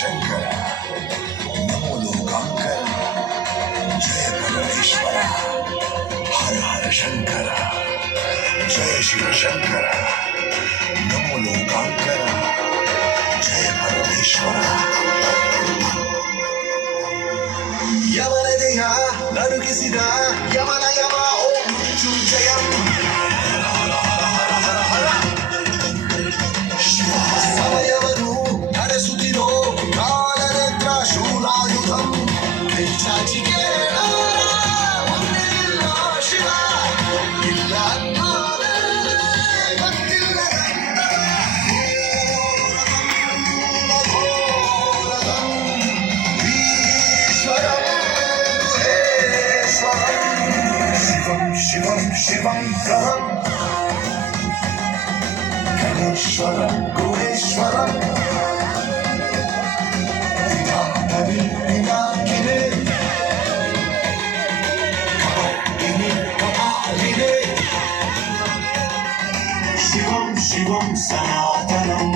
శంకర నమో లోకాంకర జయ పరమేశ్వర హర హర శంకర జయ శివ శంకర నమో లోకాంకర జయ పరమేశ్వర ಯಮನ ದೇಹ ನಡುಗಿಸಿದ ಯಮನ ಯಮ ಓಂ ಮೃತ್ಯುಂಜಯಂ ಸಮಯವನ್ನು ನಡೆಸುತ್ತಿರೋ ಕಾಲನೇತ್ರ ಶೂಲಾಯುಧಂ ಹೆಚ್ಚಾಚಿಗೆ ಒಂದಿಲ್ಲ ಶಿವ ಇಲ್ಲ ಗೊತ್ತಿಲ್ಲ ಶಿವಂ ಶಿವಂ ಕರಂ ಗಣೇಶ್ವರಂ ಗುಹೇಶ್ವರಂ ವಿಧಾನವಿ ವಿನಾಕಿನೇ ಕಪಟ್ಟಿನಿ ಕಪಾಲಿನೇ ಶಿವಂ ಶಿವಂ ಸನಾತನಂ